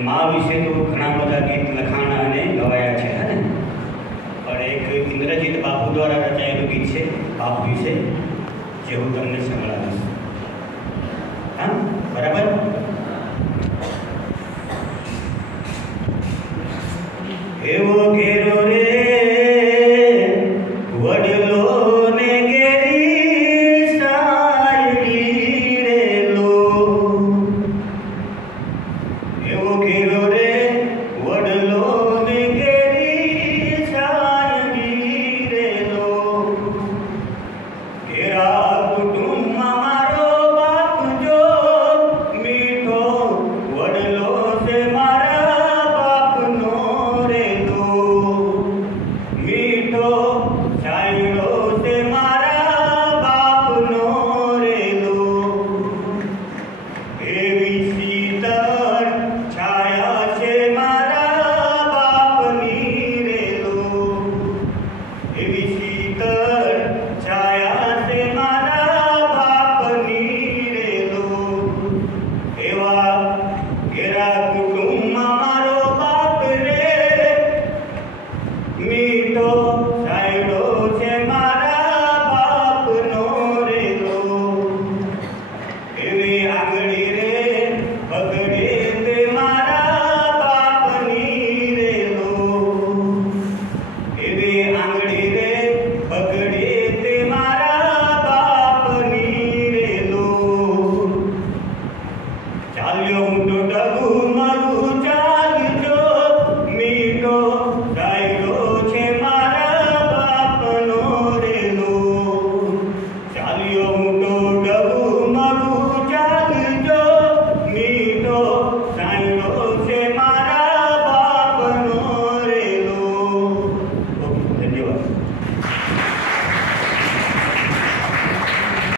माँ विषे तो घना बधा गीत लखाणा ने गवाया है ने और एक इंद्रजीत बापू द्वारा रचायेलू गीत है बाप विषे जे हूँ तमने संभळावीश। हाँ बराबर। एवो घेरो रे चाल्यो तो डगू मरू